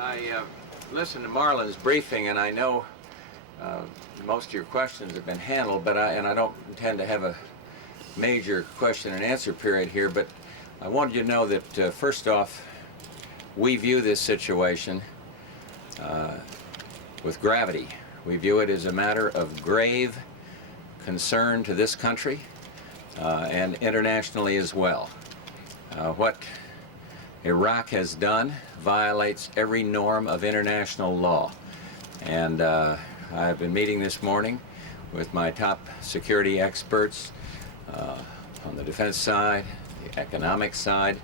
I listened to Marlon's briefing, and I know most of your questions have been handled, but I don't intend to have a major question and answer period here, but I wanted you to know that first off, we view this situation with gravity. We view it as a matter of grave concern to this country and internationally as well. What Iraq has done violates every norm of international law. And I've been meeting this morning with my top security experts on the defense side, the economic side,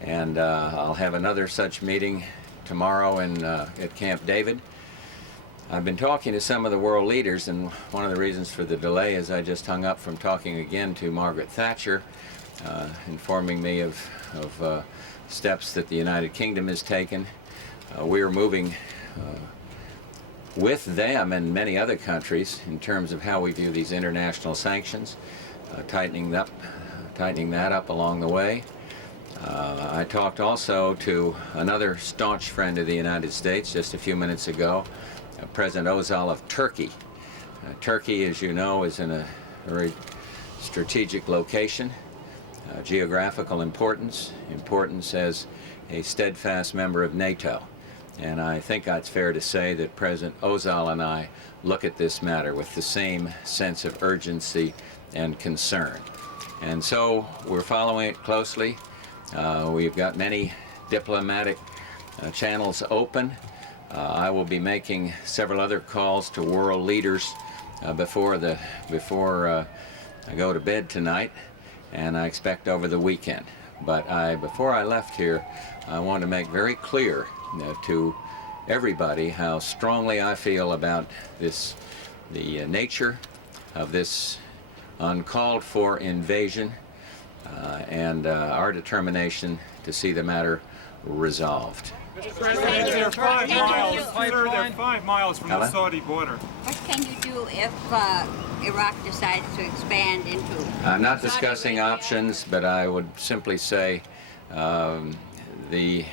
and I'll have another such meeting tomorrow at Camp David. I've been talking to some of the world leaders, and one of the reasons for the delay is I just hung up from talking again to Margaret Thatcher, informing me of steps that the United Kingdom has taken. We are moving with them and many other countries in terms of how we view these international sanctions, tightening that up along the way. I talked also to another staunch friend of the United States just a few minutes ago, President Özal of Turkey. Turkey, as you know, is in a very strategic location, geographical importance as a steadfast member of NATO. And I think it's fair to say that President Özal and I look at this matter with the same sense of urgency and concern. And so we're following it closely. We've got many diplomatic channels open. I will be making several other calls to world leaders before I go to bed tonight, and I expect over the weekend. But before I left here, I want to make very clear to everybody how strongly I feel about the nature of this uncalled for invasion and our determination to see the matter resolved. Mr. President, they're 5 miles. Sir, they're 5 miles from the Saudi border. What can you do if Iraq decides to expand into? I'm not discussing options, but I would simply say the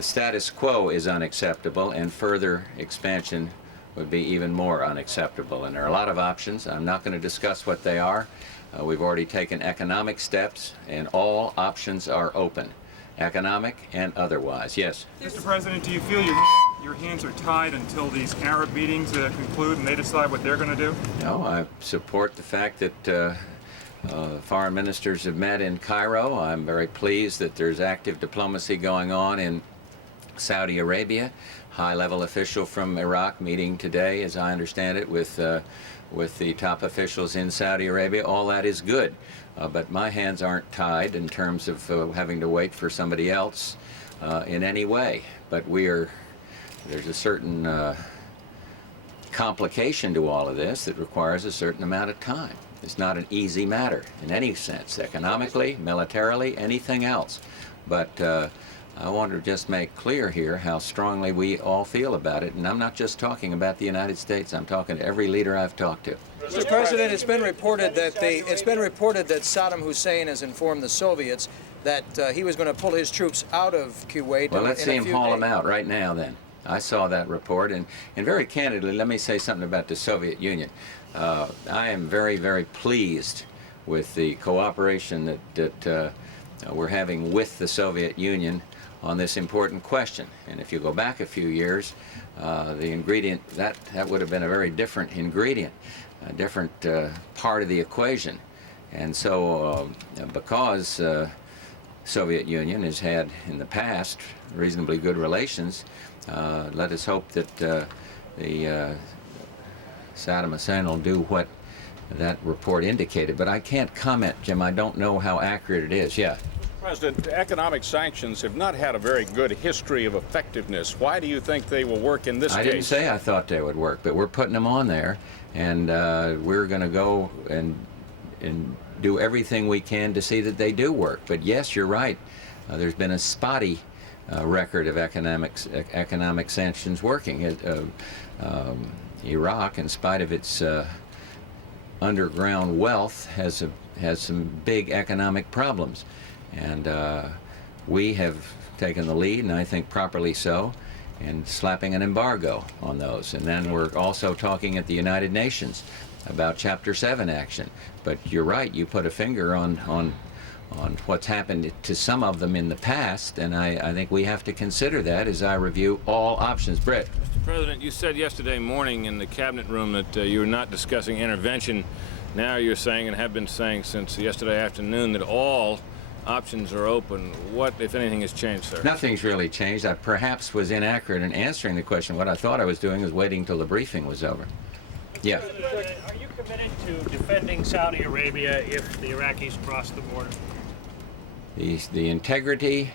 status quo is unacceptable, and further expansion would be even more unacceptable. And there are a lot of options. I'm not going to discuss what they are. We've already taken economic steps, and all options are open, economic and otherwise. Yes? Mr. President, do you feel your hands are tied until these Arab meetings conclude and they decide what they're going to do? No, I support the fact that foreign ministers have met in Cairo. I'm very pleased that there's active diplomacy going on in Saudi Arabia. High-level official from Iraq meeting today, as I understand it, with the top officials in Saudi Arabia. All that is good, but my hands aren't tied in terms of having to wait for somebody else in any way. But there's a certain complication to all of this that requires a certain amount of time. It's not an easy matter in any sense, economically, militarily, anything else. But I want to just make clear here how strongly we all feel about it, and I'm not just talking about the United States. I'm talking to every leader I've talked to. Mr. President, it's been reported that Saddam Hussein has informed the Soviets that he was going to pull his troops out of Kuwait. Well, let's see him haul them out right now. Then I saw that report, and very candidly, let me say something about the Soviet Union. I am very, very pleased with the cooperation that we're having with the Soviet Union on this important question. And if you go back a few years, the ingredient, that would have been a very different ingredient, a different part of the equation. And so because Soviet Union has had in the past reasonably good relations, let us hope that the Saddam Hussein will do what that report indicated. But I can't comment, Jim. I don't know how accurate it is. Yeah. President, economic sanctions have not had a very good history of effectiveness. Why do you think they will work in this case? I didn't say I thought they would work, but we're putting them on there, and we're going to go and do everything we can to see that they do work. But yes, you're right. There's been a spotty record of economic sanctions working. Iraq, in spite of its underground wealth, has some big economic problems. And we have taken the lead, and I think properly so, in slapping an embargo on those. And then we're also talking at the United Nations about Chapter 7 action. But you're right, you put a finger on what's happened to some of them in the past, and I think we have to consider that as I review all options. Britt. Mr. President, you said yesterday morning in the cabinet room that you were not discussing intervention. Now you're saying, and have been saying since yesterday afternoon, that all options are open. What, if anything, has changed, sir? Nothing's really changed. I perhaps was inaccurate in answering the question. What I thought I was doing was waiting till the briefing was over. Yeah. Are you committed to defending Saudi Arabia if the Iraqis cross the border? The integrity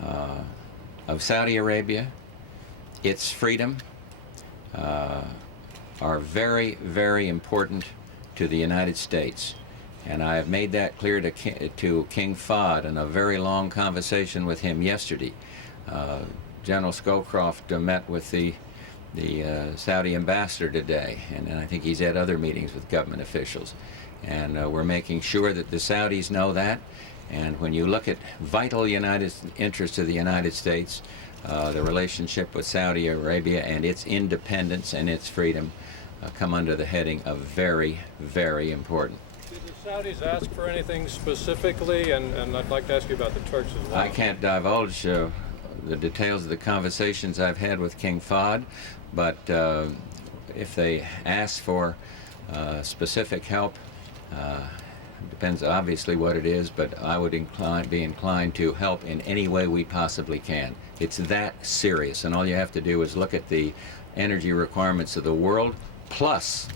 of Saudi Arabia, its freedom, are very, very important to the United States. And I have made that clear to King Fahd in a very long conversation with him yesterday. General Scowcroft met with the Saudi ambassador today, and I think he's had other meetings with government officials. And we're making sure that the Saudis know that. And when you look at vital interests of the United States, the relationship with Saudi Arabia and its independence and its freedom come under the heading of very, very important. Did the Saudis ask for anything specifically? And I'd like to ask you about the Turks as well. I can't divulge the details of the conversations I've had with King Fahd, but if they ask for specific help, depends obviously what it is, but I would be inclined to help in any way we possibly can. It's that serious, and all you have to do is look at the energy requirements of the world, plus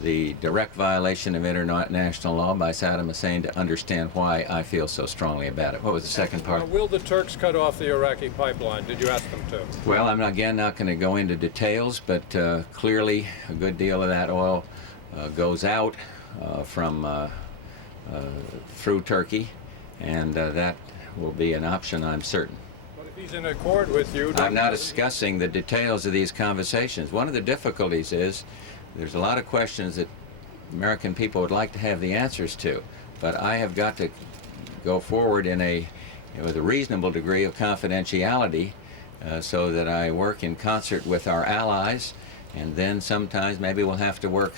the direct violation of international law by Saddam Hussein to understand why I feel so strongly about it. What was the second part? Will the Turks cut off the Iraqi pipeline? Did you ask them to? Well, I'm again not going to go into details, but clearly a good deal of that oil goes out from through Turkey, and that will be an option, I'm certain. But if he's in accord with you... I'm not discussing the details of these conversations. One of the difficulties is there's a lot of questions that American people would like to have the answers to, but I have got to go forward with a reasonable degree of confidentiality so that I work in concert with our allies, and then sometimes maybe we'll have to work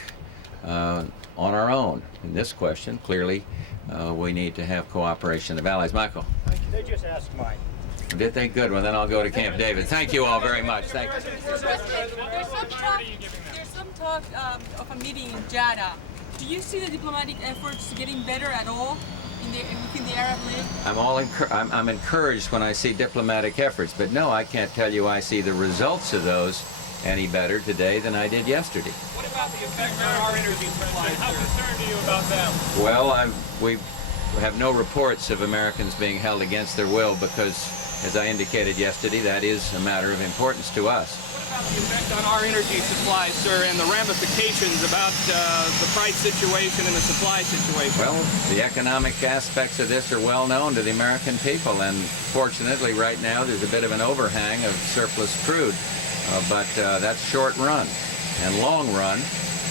on our own. In this question, clearly, we need to have cooperation of allies. Michael? They just asked mine. Did they? Good. Well, then I'll go to Camp David. Thank you all very much. Thank you. There's some talk of a meeting in Jeddah. Do you see the diplomatic efforts getting better at all within the Arab League? I'm encouraged when I see diplomatic efforts, but no, I can't tell you I see the results of those any better today than I did yesterday. What about the effect on our energy supply? How concerned are you about them? Well, we have no reports of Americans being held against their will because, as I indicated yesterday, that is a matter of importance to us. What about the effect on our energy supply, sir, and the ramifications about the price situation and the supply situation? Well, the economic aspects of this are well known to the American people, and fortunately right now there's a bit of an overhang of surplus crude, but that's short run. And long run,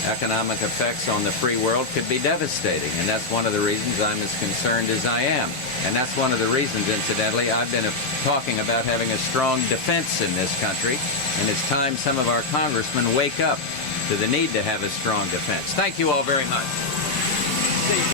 economic effects on the free world could be devastating, and that's one of the reasons I'm as concerned as I am. And that's one of the reasons, incidentally, I've been talking about having a strong defense in this country, and it's time some of our congressmen wake up to the need to have a strong defense. Thank you all very much.